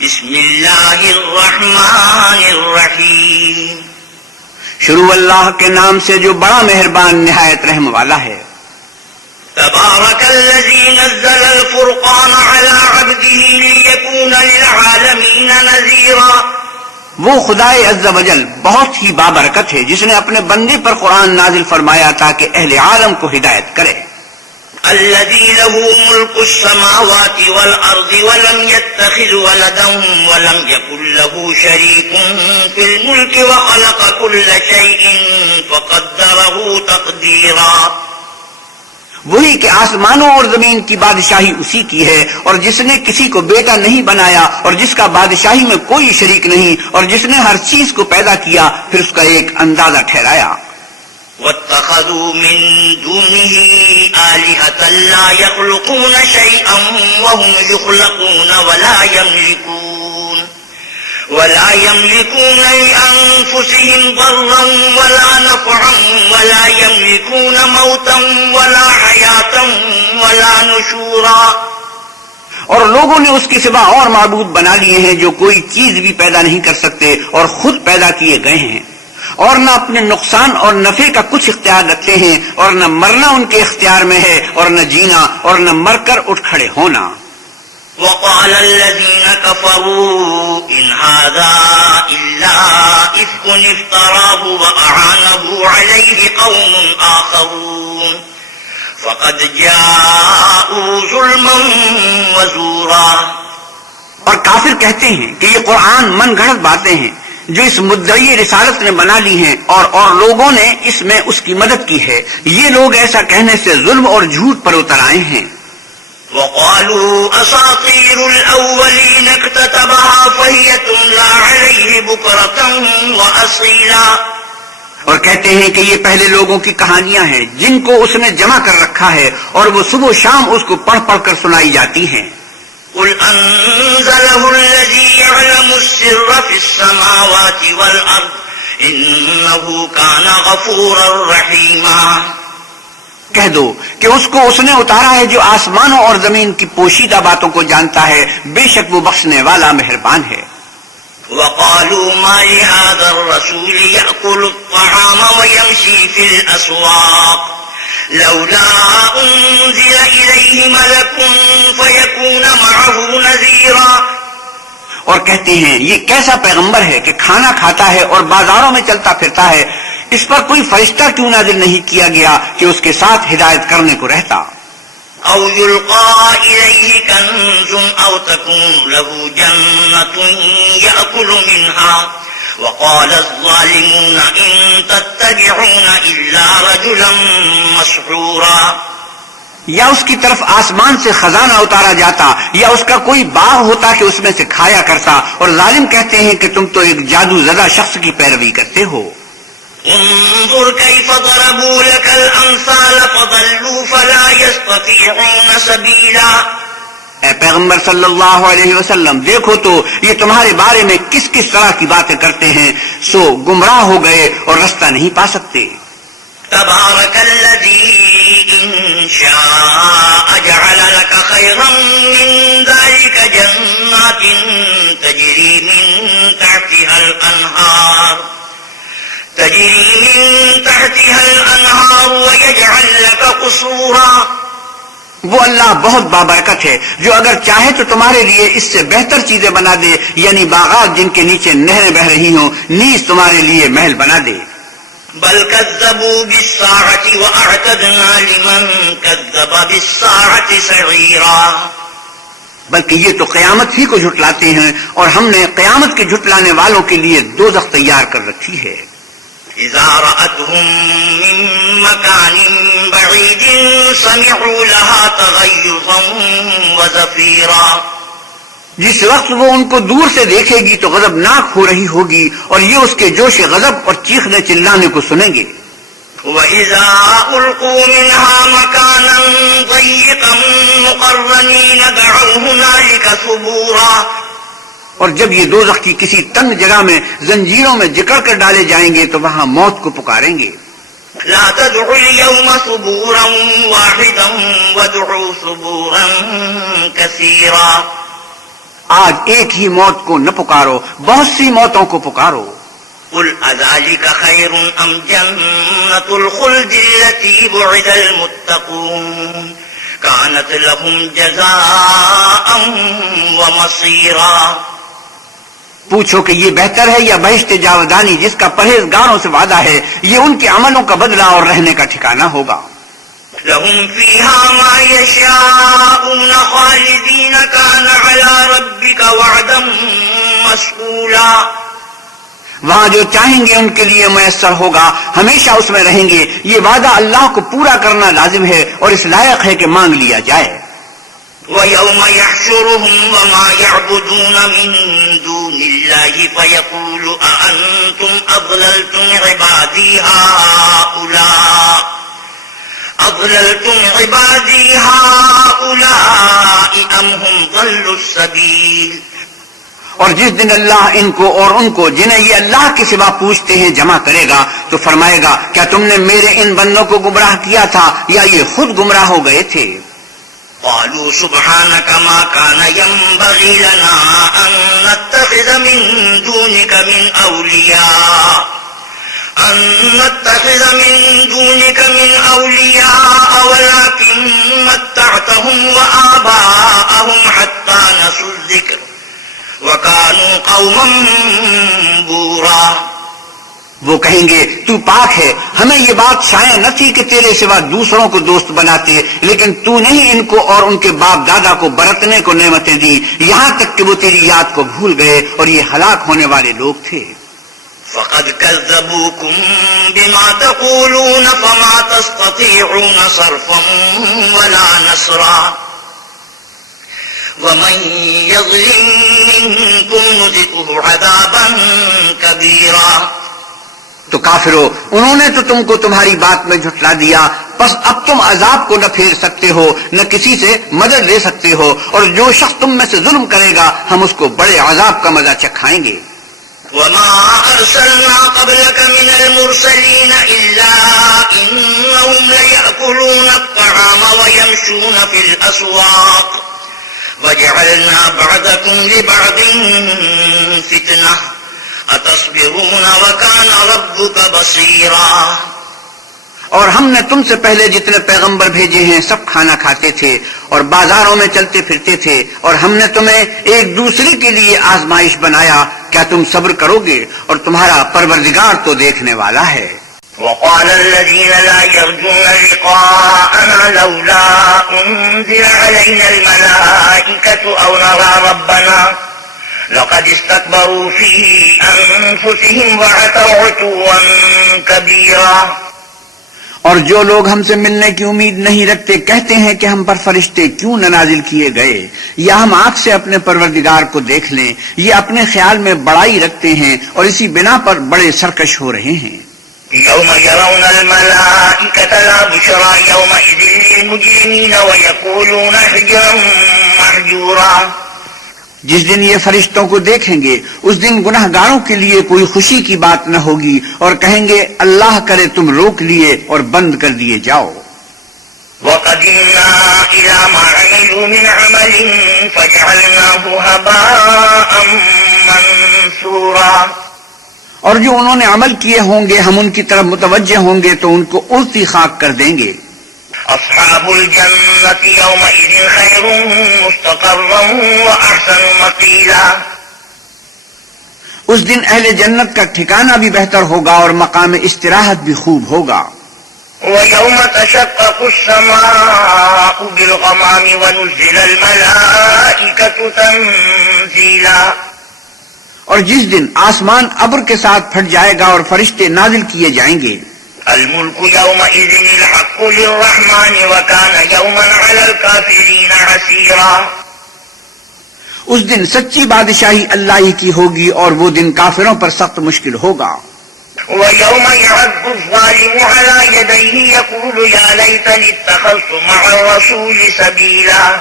بسم اللہ الرحمن الرحیم. شروع اللہ کے نام سے جو بڑا مہربان نہایت رحم والا ہے. تبارک الذی نزل الفرقان علی عبده لیکون للعالمین نذیرا. وہ خدائے عز و جل بہت ہی بابرکت ہے جس نے اپنے بندے پر قرآن نازل فرمایا تاکہ اہل عالم کو ہدایت کرے. الذي له ملك السماوات والأرض ولم يتخذ ولدا ولم يكن له شريك في الملك وخلق كل شيء فقدره تقديرا. وہی کہ آسمانوں اور زمین کی بادشاہی اسی کی ہے اور جس نے کسی کو بیٹا نہیں بنایا اور جس کا بادشاہی میں کوئی شریک نہیں اور جس نے ہر چیز کو پیدا کیا پھر اس کا ایک اندازہ ٹھہرایا. واتخذوا من دونه آلهة لا يخلقون شيئا وهم يخلقون ولا يملكون لأنفسهم ضرا ولا نفعا ولا يملكون موتا ولا حياة ولا نشورا. اور لوگوں نے اس کے سوا اور معبود بنا لیے ہیں جو کوئی چیز بھی پیدا نہیں کر سکتے اور خود پیدا کیے گئے ہیں اور نہ اپنے نقصان اور نفع کا کچھ اختیار رکھتے ہیں اور نہ مرنا ان کے اختیار میں ہے اور نہ جینا اور نہ مر کر اٹھ کھڑے ہونا. وقال الذين كفروا إن هذا إلا إفك افتراه وأعانه عليه قوم آخرون فقد جاءوا ظلما وزورا. اور کافر کہتے ہیں کہ یہ قرآن من گھڑت باتیں ہیں جو اس مدعی رسالت نے بنا لی ہیں اور لوگوں نے اس میں اس کی مدد کی ہے. یہ لوگ ایسا کہنے سے ظلم اور جھوٹ پر اتر آئے ہیں. وقالوا أساطير الأولين اكتتبها فهي تملى عليه بكرة وأصيلا. اور کہتے ہیں کہ یہ پہلے لوگوں کی کہانیاں ہیں جن کو اس نے جمع کر رکھا ہے اور وہ صبح و شام اس کو پڑھ پڑھ کر سنائی جاتی ہیں. قل أنزله الذي يعلم السر في السماوات والأرض إنه كان غفورا رحيما. کہہ دو کہ اس کو اس نے اتارا ہے جو آسمانوں اور زمین کی پوشیدہ باتوں کو جانتا ہے بے شک وہ بخشنے والا مہربان ہے. وقالوا ما لهذا الرسول يأكل الطعام ويمشي في الأسواق لولا أنزل إليه ملك فيكون معه نذيرا. اور کہتے ہیں یہ کیسا پیغمبر ہے کہ کھانا کھاتا ہے اور بازاروں میں چلتا پھرتا ہے، اس پر کوئی فرشتہ کیوں نازل نہیں کیا گیا کہ اس کے ساتھ ہدایت کرنے کو رہتا. او يلقى إليه كنز او تكون له جنة يأكل منها وقال الظالمون إن تتبعون إلا رجلا مسحورا. یا اس کی طرف آسمان سے خزانہ اتارا جاتا یا اس کا کوئی باغ ہوتا کہ اس میں سے کھایا کرتا، اور ظالم کہتے ہیں کہ تم تو ایک جادو زدہ شخص کی پیروی کرتے ہو. انظر كيف ضربوا لك الأمثال فضلوا فلا يستطيعون سبيلا. اے پیغمبر صلی اللہ علیہ وسلم دیکھو تو یہ تمہارے بارے میں کس کس طرح کی باتیں کرتے ہیں، سو گمراہ ہو گئے اور رستہ نہیں پا سکتے. تبارك الذي إن شاء جعل لك خيرا من ذلك جنات تجري من تحتها الأنهار ويجعل لك قصورا. وہ اللہ بہت بابرکت ہے جو اگر چاہے تو تمہارے لیے اس سے بہتر چیزیں بنا دے، یعنی باغات جن کے نیچے نہریں بہ رہی ہوں، نیز تمہارے لیے محل بنا دے. بل كذبوا بالساعة وأعتدنا لمن كذب بالساعة سعيرا. بلکہ یہ تو قیامت ہی کو جھٹلاتے ہیں اور ہم نے قیامت کے جھٹلانے والوں کے لیے دوزخ تیار کر رکھی ہے. إذا رأتهم من مكان بعيد سمعوا لها تغيظا وزفيرا. جس وقت وہ ان کو دور سے دیکھے گی تو غضبناک ہو رہی ہوگی اور یہ اس کے جوش غضب اور چیخنے چلانے کو سنیں گے. وَإِذَا أُلْقُوا مِنْهَا مَكَانًا ضَيِّقًا مُقَرَّنِينَ دَعَوْا هُنَالِكَ ثُبُورًا. اور جب یہ دوزخ کی کسی تنگ جگہ میں زنجیروں میں جکڑ کر ڈالے جائیں گے تو وہاں موت کو پکاریں گے. لا تدعوا اليوم ثبورا واحدا وادعوا ثبورا كثيرا. آج ایک ہی موت کو نہ پکارو، بہت سی موتوں کو پکارو۔ قل اذلك خير ام جنة الخلد التي وعد المتقون كانت لهم جزاء ومصيرا۔ پوچھو کہ یہ بہتر ہے یا بہشت جاودانی جس کا پرہیزگاروں سے وعدہ ہے، یہ ان کے عملوں کا بدلہ اور رہنے کا ٹھکانہ ہوگا۔ لهم فيها ما يشاءون خالدين كان على ربك وعدا مسئولا۔ وہاں جو چاہیں گے ان کے لیے میسر ہوگا، ہمیشہ اس میں رہیں گے، یہ وعدہ اللہ کو پورا کرنا لازم ہے اور اس لائق ہے کہ مانگ لیا جائے۔ وَيَوْمَ يَحْشُرُهُمْ وَمَا يَعْبُدُونَ مِن دُونِ اللَّهِ فَيَقُولُ أَأَنْتُمْ أَضْلَلْتُمْ عِبَادِي هَؤُلَاءِ أَمْ هُمْ ضَلُّوا السَّبِيلَ۔ اور جس دن اللہ ان کو اور ان کو جنہیں یہ اللہ کے سوا پوچھتے ہیں جمع کرے گا تو فرمائے گا، کیا تم نے میرے ان بندوں کو گمراہ کیا تھا یا یہ خود گمراہ ہو گئے تھے؟ قالوا سبحانك ما كان ينبغي لنا أن نتخذ من دونك من أولياء ولكن متعتهم وآباءهم حتى نسوا الذكر وَكَانُوا قَوْمًا بُورًا۔ وہ کہیں گے تو پاک ہے، ہمیں یہ بات شائع نہ تھی کہ تیرے سوا دوسروں کو دوست بناتے، لیکن تو نے ہی ان کو اور ان کے باپ دادا کو برتنے کو نعمتیں دی، یہاں تک کہ وہ تیری یاد کو بھول گئے اور یہ ہلاک ہونے والے لوگ تھے۔ فَقَدْ كَذَّبُوكُمْ بِمَا تَقُولُونَ فَمَا تَسْتَطِيعُونَ صَرْفًا وَلَا نَصْرًا وَمَنْ يَظْلِمْ مِنْكُمْ نُذِقْهُ عَذَابًا كَبِيرًا۔ تو کافرو، انہوں نے تو تم کو تمہاری بات میں جھٹلا دیا، بس اب تم عذاب کو نہ پھیر سکتے ہو نہ کسی سے مدد لے سکتے ہو، اور جو شخص تم میں سے ظلم کرے گا ہم اس کو بڑے عذاب کا مزہ چکھائیں گے۔ وَمَا أَرْسَلْنَا قَبْلَكَ مِنَ الْمُرْسَلِينَ إِلَّا إِنَّهُمْ لَيَأْكُلُونَ الطَّعَامَ وَيَمْشُونَ فِي الْأَسْوَاقِ وَجَعَلْنَا بَعْضَكُمْ لِبَعْضٍ فِتْنَةً أَتَصْبِرُونَ وَكَانَ رَبُّكَ بَصِيرًا۔ اور ہم نے تم سے پہلے جتنے پیغمبر بھیجے ہیں سب کھانا کھاتے تھے اور بازاروں میں چلتے پھرتے تھے، اور ہم نے تمہیں ایک دوسرے کے لیے آزمائش بنایا، کیا تم صبر کرو گے؟ اور تمہارا پروردگار تو دیکھنے والا ہے۔ وقال الذين لا يرجون لقاءنا لولا أنزل علينا الملائكة أو نرى ربنا لقد استكبروا في أنفسهم وعتوا عتوا كبيرا۔ اور جو لوگ ہم سے ملنے کی امید نہیں رکھتے کہتے ہیں کہ ہم پر فرشتے کیوں نہ نازل کیے گئے یا ہم آنکھ سے اپنے پروردگار کو دیکھ لیں، یہ اپنے خیال میں بڑائی رکھتے ہیں اور اسی بنا پر بڑے سرکش ہو رہے ہیں۔ يوم يرون الملائكة لا بشرى يومئذ للمجرمين ويقولون حجرا محجورا۔ جس دن یہ فرشتوں کو دیکھیں گے اس دن گناہ گاروں کے لیے کوئی خوشی کی بات نہ ہوگی، اور کہیں گے اللہ کرے تم روک لیے اور بند کر دیے جاؤ۔ وَقَدِمْنَا إِلَى مَا عَمِلُوا مِنْ عَمَلٍ فَجَعَلْنَاهُ هَبَاءً مَنْثُورًا۔ اور جو انہوں نے عمل کیے ہوں گے ہم ان کی طرف متوجہ ہوں گے تو ان کو اڑتی خاک کر دیں گے۔ أصحاب الجنة يومئذ خير مستقرا وأحسن مقيلا۔ اس دن اہل جنت کا ٹھکانہ بھی بہتر ہوگا اور مقام استراحت بھی خوب ہوگا۔ ويوم تشقق السماء بالغمام ونزل الملائكة تنزيلا۔ اور جس دن آسمان ابر کے ساتھ پھٹ جائے گا اور فرشتے نازل کیے جائیں گے۔ الملك يومئذ الحق للرحمن وكان يوما على الكافرين عسيرا۔ اس دن سچی بادشاہی اللہ ہی کی ہوگی اور وہ دن کافروں پر سخت مشکل ہوگا۔ ويوم يعض الظالم على يديه يقول يا ليتني اتخذت مع الرسول سبيلا۔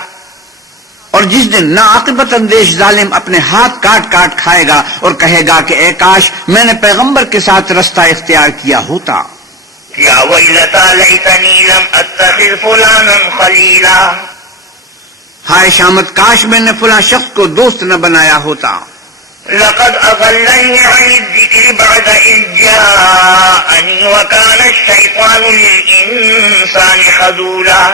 اور جس دن ناعاقبت اندیش ظالم اپنے ہاتھ کاٹ کاٹ کھائے گا اور کہے گا کہ اے کاش میں نے پیغمبر کے ساتھ رستہ اختیار کیا ہوتا۔ يا ويلتى ليتني لم اتخذ فلانا خليلا۔ ہائے شامت، کاش میں نے فلاں شخص کو دوست نہ بنایا ہوتا. لقد أضلني عن الذكر بعد إذ جاءني وكان الشيطان للإنسان خذولا.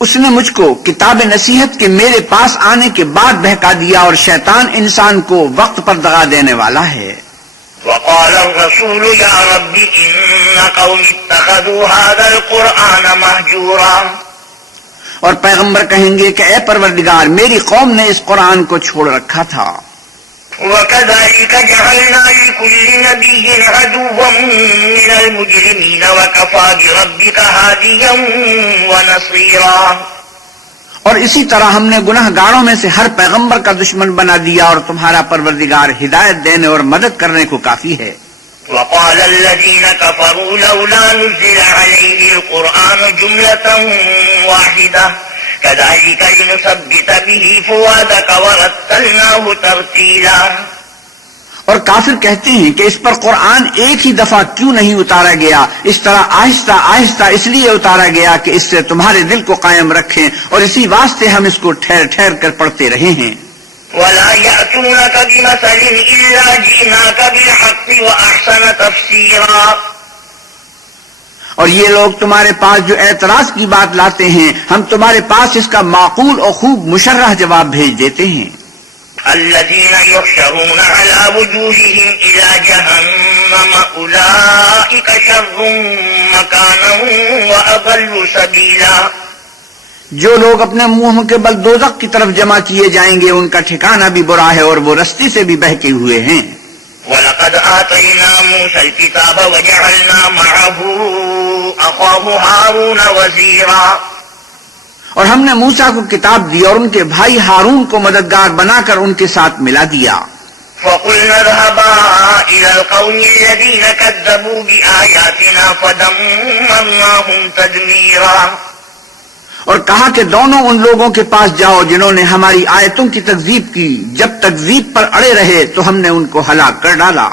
اس نے مجھ کو کتاب نصیحت کے میرے پاس آنے کے بعد بہکا دیا، اور شیطان انسان کو وقت پر دغا دینے والا ہے. وقال الرسول يا رب إن قوم اتخذوا هذا القرآن مهجورا. اور پیغمبر کہیں گے کہ اے پروردگار، میری قوم نے اس قرآن کو چھوڑ رکھا تھا. وكذلك جعلنا لكل نبي عدوا من المجرمين وكفى بربك هاديا ونصيرا. اور اسی طرح ہم نے گناہ گاروں میں سے ہر پیغمبر کا دشمن بنا دیا، اور تمہارا پروردگار ہدایت دینے اور مدد کرنے کو کافی ہے. وقال الذين كفروا لولا نزل عليه القرآن جملة واحدة كذلك لنثبت به فؤادك ورتلناه ترتيلا. اور کافر کہتے ہیں کہ اس پر قرآن ایک ہی دفعہ کیوں نہیں اتارا گیا، اس طرح آہستہ آہستہ اس لیے اتارا گیا کہ اس سے تمہارے دل کو قائم رکھیں، اور اسی واسطے ہم اس کو ٹھہر ٹھہر کر پڑھتے رہے ہیں. ولا يأتونك بمثل إلا جئناك بالحق وأحسن تفسيرا. اور یہ لوگ تمہارے پاس جو اعتراض کی بات لاتے ہیں، ہم تمہارے پاس اس کا معقول اور خوب مشرح جواب بھیج دیتے ہیں. الذين يحشرون على وجوههم إلى جهنم أولئك شر مكانا وأضل سبيلا. جو لوگ اپنے منہ کے بل دوزخ کی طرف جمع کیے جائیں گے، ان کا ٹھکانہ بھی برا ہے اور وہ رستے سے بھی بہکے ہوئے ہیں. وَلَقَدْ آتَيْنَا مُوسَى الْكِتَابَ وَجَعَلْنَا مَعَهُ أَخَاهُ هَارُونَ وَزِيرًا. اور ہم نے موسیٰ کو کتاب دی اور ان کے بھائی ہارون کو مددگار بنا کر ان کے ساتھ ملا دیا. فَقُلْنَا اذْهَبَا إِلَى الْقَوْمِ الَّذِينَ كَذَّبُوا بِآيَاتِنَا فَدَمَّرْنَاهُمْ تَدْمِيرًا. اور کہا کہ دونوں ان لوگوں کے پاس جاؤ جنہوں نے ہماری آیتوں کی تکذیب کی، جب تکذیب پر اڑے رہے تو ہم نے ان کو ہلاک کر ڈالا.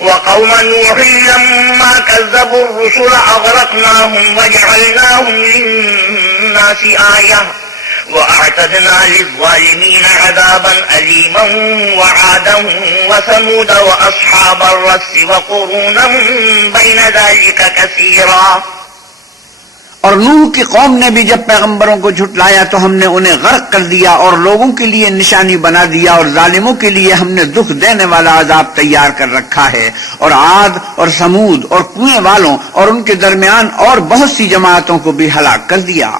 وقوم نوح لما كذبوا الرسل أغرقناهم وجعلناهم للناس آية وأعتدنا للظالمين عذابا أليما وعادا وثمود وأصحاب الرس وقرونا بين ذلك كثيرا. اور نوح کی قوم نے بھی جب پیغمبروں کو جھٹلایا تو ہم نے انہیں غرق کر دیا اور لوگوں کے لیے نشانی بنا دیا، اور ظالموں کے لیے ہم نے دکھ دینے والا عذاب تیار کر رکھا ہے. اور عاد اور سمود اور کنویں والوں اور ان کے درمیان اور بہت سی جماعتوں کو بھی ہلاک کر دیا.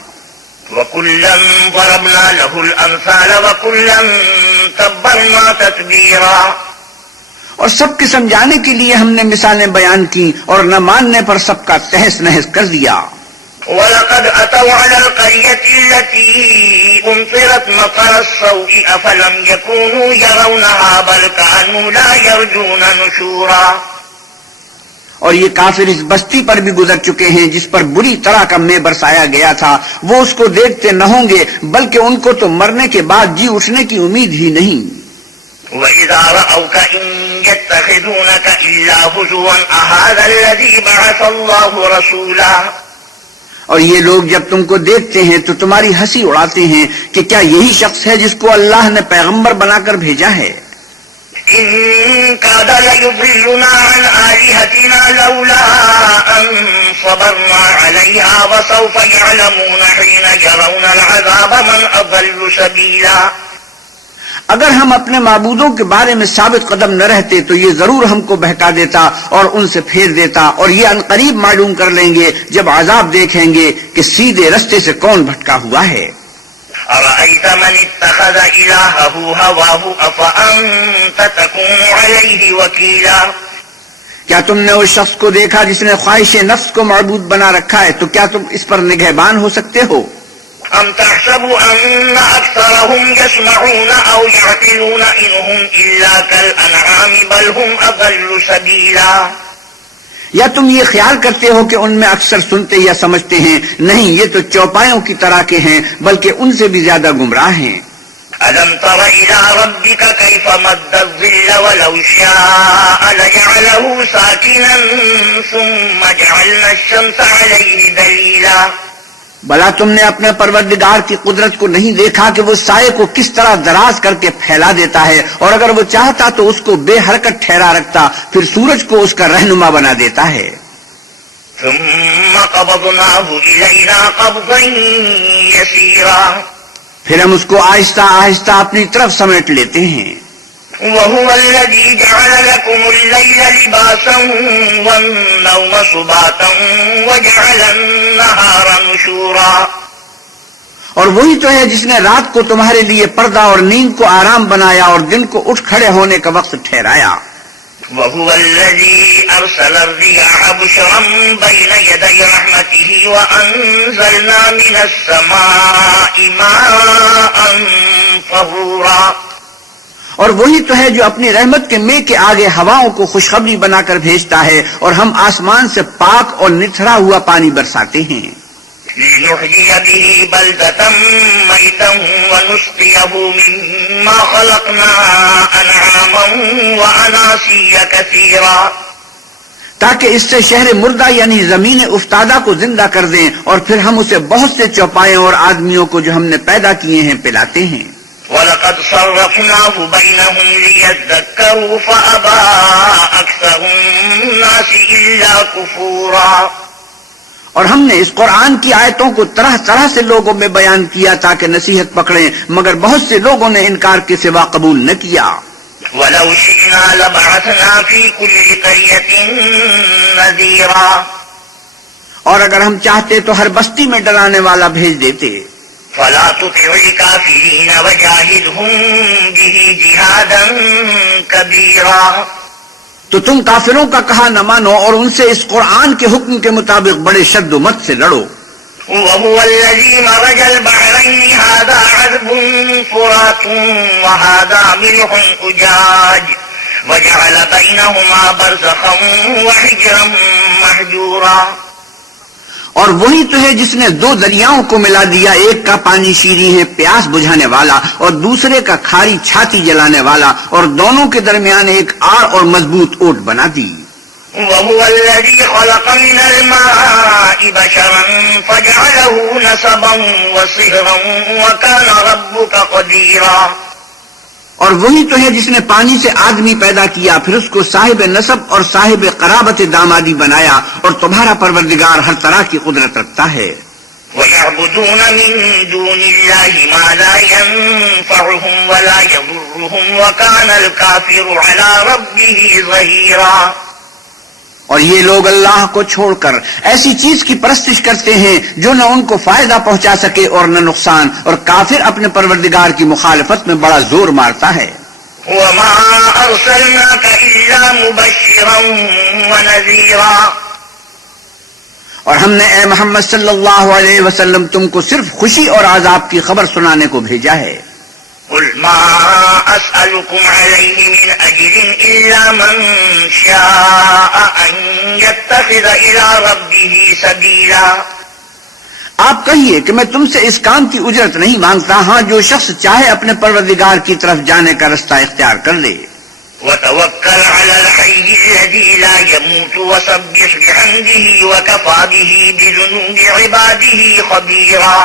وَكُلًّا ضَرَبْنَا لَهُ الْأَمْثَالَ وَكُلًّا تَبَّرْنَا تَتْبِيرًا. اور سب کے سمجھانے کے لیے ہم نے مثالیں بیان کی، اور نہ ماننے پر سب کا تہس نہس کر دیا. وَلَقَدْ أَتَوْا عَلَى الْقَرْيَةِ الَّتِي أُمْطِرَتْ مَطَرَ السَّوْءِ أَفَلَمْ يَكُونُوا يَرَوْنَهَا بَلْ كَانُوا لَا يَرْجُونَ نُشُورًا. اور یہ کافر اس بستی پر بھی گزر چکے ہیں جس پر بری طرح کا مے برسایا گیا تھا، وہ اس کو دیکھتے نہ ہوں گے بلکہ ان کو تو مرنے کے بعد جی اٹھنے کی امید ہی نہیں. وَإِذَا رَأَوْكَ إِن يَتَّخِذُونَكَ إِلَّا هُزُوًا أَهَذَا الَّذِي بَعَثَ اللَّهُ رَسُولًا. اور یہ لوگ جب تم کو دیکھتے ہیں تو تمہاری ہنسی اڑاتے ہیں کہ کیا یہی شخص ہے جس کو اللہ نے پیغمبر بنا کر بھیجا ہے. إِن كَادَ لَيُضِلُّنَا عَنْ آلِهَتِنَا لَوْلَا أَن صَبَرْنَا عَلَيْهَا وَسَوْفَ يَعْلَمُونَ حِينَ يَرَوْنَ الْعَذَابَ مَنْ أَضَلُّ سَبِيلًا. اگر ہم اپنے معبودوں کے بارے میں ثابت قدم نہ رہتے تو یہ ضرور ہم کو بہکا دیتا اور ان سے پھیر دیتا، اور یہ عنقریب معلوم کر لیں گے جب عذاب دیکھیں گے کہ سیدھے رستے سے کون بھٹکا ہوا ہے. أَرَأَيْتَ مَنِ اتَّخَذَ إِلَٰهَهُ هَوَاهُ أَفَأَنتَ تَكُونُ عَلَيْهِ وَكِيلًا. کیا تم نے اس شخص کو دیکھا جس نے خواہش نفس کو معبود بنا رکھا ہے، تو کیا تم اس پر نگہبان ہو سکتے ہو؟ أَمْ تَحْسَبُ أَنَّ أَكْثَرَهُمْ يَسْمَعُونَ أَوْ يَعْقِلُونَ إِنْ هُمْ إِلَّا كَالْأَنْعَامِ بَلْ هُمْ أَضَلُّ سَبِيلًا. یا تم یہ خیال کرتے ہو کہ ان میں اکثر سنتے یا سمجھتے ہیں؟ نہیں، یہ تو چوپایوں کی طرح کے ہیں، بلکہ ان سے بھی زیادہ گمراہ ہیں. أَلَمْ تَرَ إِلَىٰ رَبِّكَ كَيْفَ مَدَّ الظِّلَّ وَلَوْ شَاءَ لَجَعَلَهُ سَاكِنًا ثُمَّ جَعَلْنَا الشَّمْسَ عَلَيْهِ دَلِيلًا. بلا تم نے اپنے پروردگار کی قدرت کو نہیں دیکھا کہ وہ سائے کو کس طرح دراز کر کے پھیلا دیتا ہے، اور اگر وہ چاہتا تو اس کو بے حرکت ٹھہرا رکھتا، پھر سورج کو اس کا رہنما بنا دیتا ہے۔ ثم قبضناه إلينا قبضا يسيرا، پھر ہم اس کو آہستہ آہستہ اپنی طرف سمیٹ لیتے ہیں۔ وهو الذي جعل لكم الليل لباسا والنوم سباتا وجعل النهار نشورا، اور وہی تو ہے جس نے رات کو تمہارے لیے پردہ اور نیند کو آرام بنایا اور دن کو اٹھ کھڑے ہونے کا وقت ٹھہرایا۔ وهو الذي أرسل الرياح بشرا بين يدي رحمته وأنزلنا من السماء ماء طهورا، اور وہی تو ہے جو اپنی رحمت کے مے کے آگے ہواؤں کو خوشخبری بنا کر بھیجتا ہے، اور ہم آسمان سے پاک اور نتھرا ہوا پانی برساتے ہیں۔ لنحيي به بلدة ميتا ونسقيه مما خلقنا أنعاما وأناسيا كثيرا، تاکہ اس سے شہر مردہ یعنی زمین افتادہ کو زندہ کر دیں، اور پھر ہم اسے بہت سے چوپائے اور آدمیوں کو جو ہم نے پیدا کیے ہیں پلاتے ہیں۔ وَلَقَدْ صَرَّفْنَاهُ بَيْنَهُمْ لِيَذَّكَّرُوا فَأَبَى أَكْثَرُ النَّاسِ إِلَّا كُفُورًا، اور ہم نے اس قرآن کی آیتوں کو طرح طرح سے لوگوں میں بیان کیا تاکہ نصیحت پکڑیں، مگر بہت سے لوگوں نے انکار کے سوا قبول نہ کیا۔ وَلَوْ شِئْنَا لَبَعَثْنَا فِي كُلِّ قَرْيَةٍ نَذِيرًا، اور اگر ہم چاہتے تو ہر بستی میں ڈرانے والا بھیج دیتے۔ فَلَا تُطِعِ الْكَافِرِينَ وَجَاهِدْهُم بِهِ جِهَادًا كَبِيرًا، تو تم کافروں کا کہا نہ مانو اور ان سے اس قرآن کے حکم کے مطابق بڑے شد و مت سے لڑو۔ وَهُوَ الَّذِي مَرَجَ الْبَحْرَيْنِ هَذَا عَذْبٌ فُرَاتٌ وَهَذَا مِلْحٌ أُجَاجٌ وَجَعَلَ بَيْنَهُمَا بَرْزَخًا وَحِجْرًا مَحْجُورًا، اور وہی تو ہے جس نے دو دریاؤں کو ملا دیا، ایک کا پانی شیریں ہے پیاس بجھانے والا اور دوسرے کا کھاری چھاتی جلانے والا، اور دونوں کے درمیان ایک آڑ اور مضبوط اوٹ بنا دی۔ وَهُوَ الَّذِي خَلَقَ مِنَ الْمَاءِ بَشَرًا فَجَعَلَهُ نَسَبًا وَصِهْرًا وَكَانَ رَبُّكَ قَدِيرًا، اور وہی تو ہے جس نے پانی سے آدمی پیدا کیا، پھر اس کو صاحب نسب اور صاحب قرابت دامادی بنایا، اور تمہارا پروردگار ہر طرح کی قدرت رکھتا ہے۔ وَيَعْبُدُونَ مِن دُونِ اللَّهِ مَا لَا يَنفَعُهُمْ وَلَا يَضُرُّهُمْ وَكَانَ الْكَافِرُ عَلَى رَبِّهِ ظَهِيرًا، اور یہ لوگ اللہ کو چھوڑ کر ایسی چیز کی پرستش کرتے ہیں جو نہ ان کو فائدہ پہنچا سکے اور نہ نقصان، اور کافر اپنے پروردگار کی مخالفت میں بڑا زور مارتا ہے۔ وَمَا أَرْسَلْنَاكَ إِلَّا مُبَشِّرًا وَنَذِيرًا، اور ہم نے اے محمد صلی اللہ علیہ وسلم تم کو صرف خوشی اور عذاب کی خبر سنانے کو بھیجا ہے۔ قُلْ مَا أَسْأَلُكُمْ عَلَيْهِ مِنْ أَجْرٍ إِلَّا مَنْ شَاءَ أَنْ يَتَّخِذَ إِلَى رَبِّهِ سَبِيلًا، آپ کہیے کہ میں تم سے اس کام کی اجرت نہیں مانگتا، ہاں جو شخص چاہے اپنے پروردگار کی طرف جانے کا رستہ اختیار کر لے۔ وَتَوَكَّلْ عَلَى الْحَيِّ الَّذِي لَا يَمُوتُ وَسَبِّحْ بِحَمْدِهِ وَكَفَى بِهِ بِذُنُوبِ عِبَادِهِ خَبِيرًا،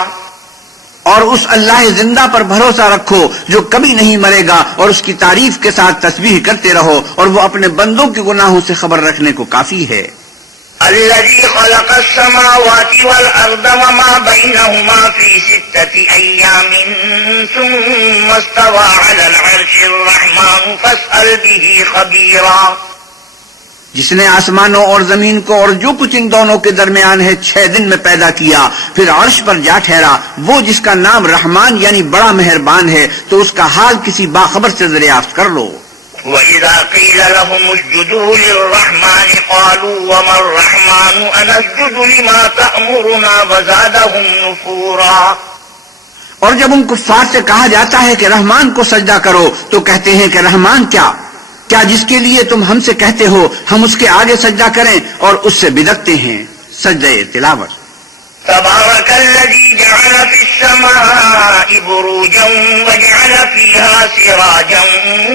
اور اس اللہ زندہ پر بھروسہ رکھو جو کبھی نہیں مرے گا، اور اس کی تعریف کے ساتھ تسبیح کرتے رہو، اور وہ اپنے بندوں کے گناہوں سے خبر رکھنے کو کافی ہے۔ الذي خلق السماوات والأرض وما بينهما في 6 أيام ثم استوى على العرش الرحمن فاسأل به خبيرا، جس نے آسمانوں اور زمین کو اور جو کچھ ان دونوں کے درمیان ہے 6 دن میں پیدا کیا، پھر عرش پر جا ٹھہرا، وہ جس کا نام رحمان یعنی بڑا مہربان ہے، تو اس کا حال کسی باخبر سے دریافت کر لو۔ وَإِذَا قِيلَ لَهُمُ اسْجُدُوا لِلرَّحْمَنِ قَالُوا وَمَا الرَّحْمَنُ أَنَسْجُدُ لِمَا تَأْمُرُنَا وَزَادَهُمْ نُفُورًا، اور جب ان کفار سے کہا جاتا ہے کہ رحمان کو سجدہ کرو تو کہتے ہیں کہ رحمان کیا جس کے لیے تم ہم سے کہتے ہو ہم اس کے آگے سجدہ کریں، اور اس سے بدکتے ہیں۔ سجدہ تلاوت۔ تبارك الذي جعل في السماء بروجا وجعل فيها سراجا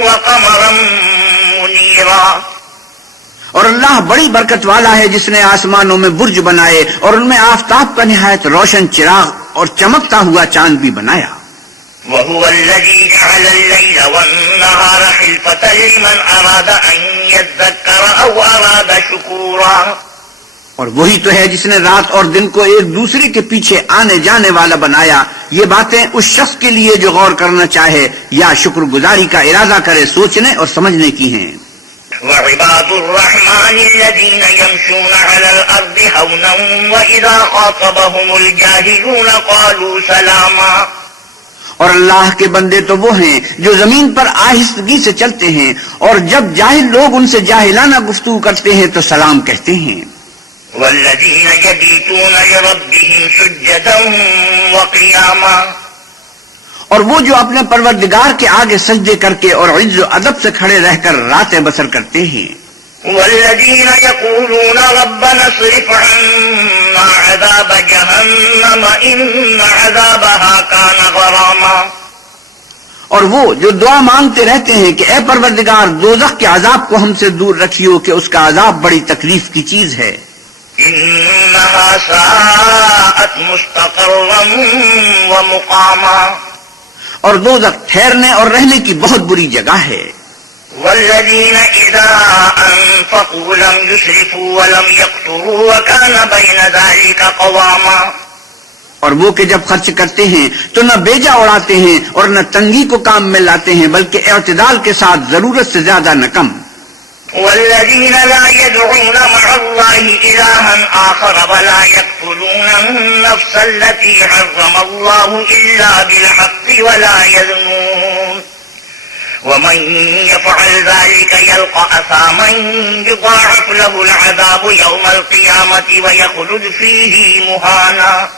وقمرا منيرا، اور اللہ بڑی برکت والا ہے جس نے آسمانوں میں برج بنائے اور ان میں آفتاب کا نہایت روشن چراغ اور چمکتا ہوا چاند بھی بنایا. وهو الذي جعل الليل والنهار خلفة لمن أراد أن يذكر أو أراد شكورا. اور وہی تو ہے جس نے رات اور دن کو ایک دوسرے کے پیچھے آنے جانے والا بنایا. یہ باتیں اس شخص کے لیے جو غور کرنا چاہے یا شکر گزاری کا ارادہ کرے سوچنے اور سمجھنے کی ہیں. وعباد الرحمن الذين يمشون على الأرض هونا وإذا خاطبهم الجاهلون قالوا سلاما. اور اللہ کے بندے تو وہ ہیں جو زمین پر آہستگی سے چلتے ہیں اور جب جاہل لوگ ان سے جاہلانہ گفتگو کرتے ہیں تو سلام کہتے ہیں. والذين يبيتون لربهم سجدا وقياما. اور وہ جو اپنے پروردگار کے آگے سجدے کر کے اور عز و ادب سے کھڑے رہ کر راتیں بسر کرتے ہیں. والذين يقولون ربنا اصرف عنا عذاب جهنم إن عذابها كان غراما. اور وہ جو دعا مانگتے رہتے ہیں کہ اے پروردگار دوزخ کے عذاب کو ہم سے دور رکھیو کہ اس کا عذاب بڑی تکلیف کی چیز ہے. إنها ساءت مستقرا ومقاما. اور دوزخ ٹھہرنے اور رہنے کی بہت بری جگہ ہے. والذين إذا أنفقوا لم يسرفوا ولم يقتروا وكان بين ذلك قواما. اور وہ کہ جب خرچ کرتے ہیں تو نہ بیجا اڑاتے ہیں اور نہ تنگی کو کام میں لاتے ہیں بلکہ اعتدال کے ساتھ ضرورت سے زیادہ نہ کم. والذين لا يدعون مع الله إلها آخر ولا يقتلون النفس التي حرم الله إلا بالحق ولا يزنون ومن يفعل ذلك يلقى أثاما يضاعف له العذاب يوم القيامة ويخلد فيه مهانا.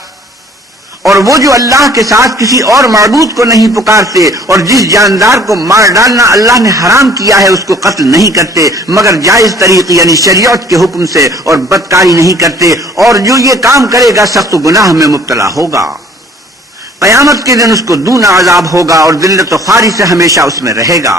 اور وہ جو اللہ کے ساتھ کسی اور معبود کو نہیں پکارتے اور جس جاندار کو مار ڈالنا اللہ نے حرام کیا ہے اس کو قتل نہیں کرتے مگر جائز طریق یعنی شریعت کے حکم سے اور بدکاری نہیں کرتے اور جو یہ کام کرے گا سخت گناہ میں مبتلا ہوگا. قیامت کے دن اس کو دونا عذاب ہوگا اور ذلت و خواری سے ہمیشہ اس میں رہے گا.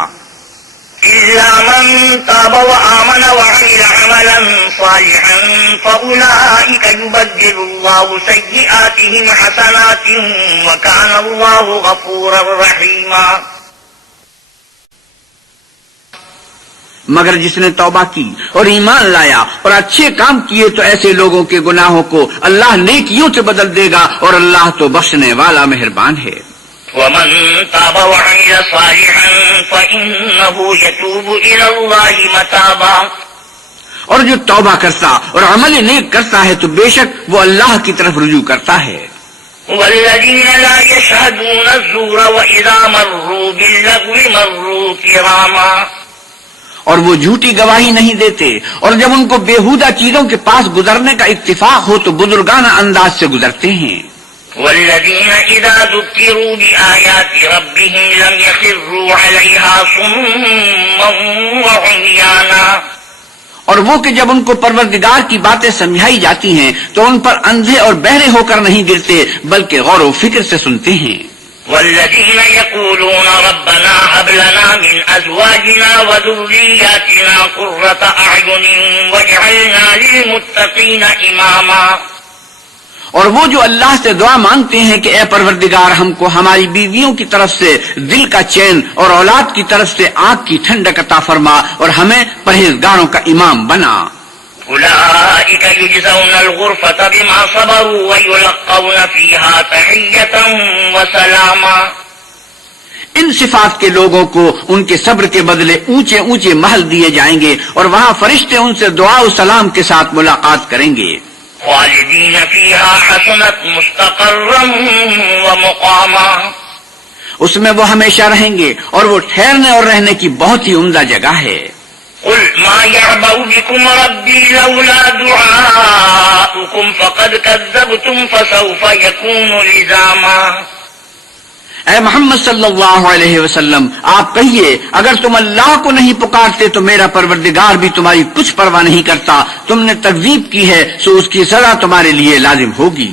إلا من تاب وآمن وعمل عملا صالحا فأولئك يبدل الله سيئاتهم حسنات وكان الله غفورا رحيما. مگر جس نے توبہ کی اور ایمان لایا اور اچھے کام کیے تو ایسے لوگوں کے گناہوں کو اللہ نیکیوں سے بدل دے گا اور اللہ تو بخشنے والا مہربان ہے. ومن تاب وعمل صالحا فإنه يتوب إلى الله متابا. اور جو توبہ کرتا اور عمل نیک کرتا ہے تو بے شک وہ اللہ کی طرف رجوع کرتا ہے. والذين لا يشهدون الزور وإذا مروا باللغو مروا كراما. اور وہ جھوٹی گواہی نہیں دیتے اور جب ان کو بیہودہ چیزوں کے پاس گزرنے کا اتفاق ہو تو بزرگانہ انداز سے گزرتے ہیں. والذين إذا ذكروا بآيات ربهم لم يخروا عليها صما وعميانا. اور وہ کہ جب ان کو پروردگار کی باتیں سمجھائی جاتی ہیں تو ان پر اندھے اور بہرے ہو کر نہیں گرتے بلکہ غور و فکر سے سنتے ہیں. والذين يقولون ربنا هب لنا من أزواجنا وذرياتنا قرة أعين واجعلنا للمتقين إماما. اور وہ جو اللہ سے دعا مانگتے ہیں کہ اے پروردگار ہم کو ہماری بیویوں کی طرف سے دل کا چین اور اولاد کی طرف سے آنکھ کی ٹھنڈک عطا فرما اور ہمیں پرہیزگاروں کا امام بنا. أولئك يجزون الغرفة بما صبروا ويلقون فيها تحية وسلاما. ان صفات کے لوگوں کو ان کے صبر کے بدلے اونچے اونچے محل دیے جائیں گے اور وہاں فرشتے ان سے دعا و سلام کے ساتھ ملاقات کریں گے. خالدين فيها حسنت مستقرا ومقاما. اس میں وہ ہمیشہ رہیں گے اور وہ ٹھہرنے اور رہنے کی بہت ہی عمدہ جگہ ہے. قل ما يعبأ بكم ربي لولا دعاؤكم فقد كذبتم فسوف يكون لزاما. اے محمد صلی اللہ علیہ وسلم آپ کہیے اگر تم اللہ کو نہیں پکارتے تو میرا پروردگار بھی تمہاری کچھ پرواہ نہیں کرتا. تم نے تکذیب کی ہے سو اس کی سزا تمہارے لیے لازم ہوگی.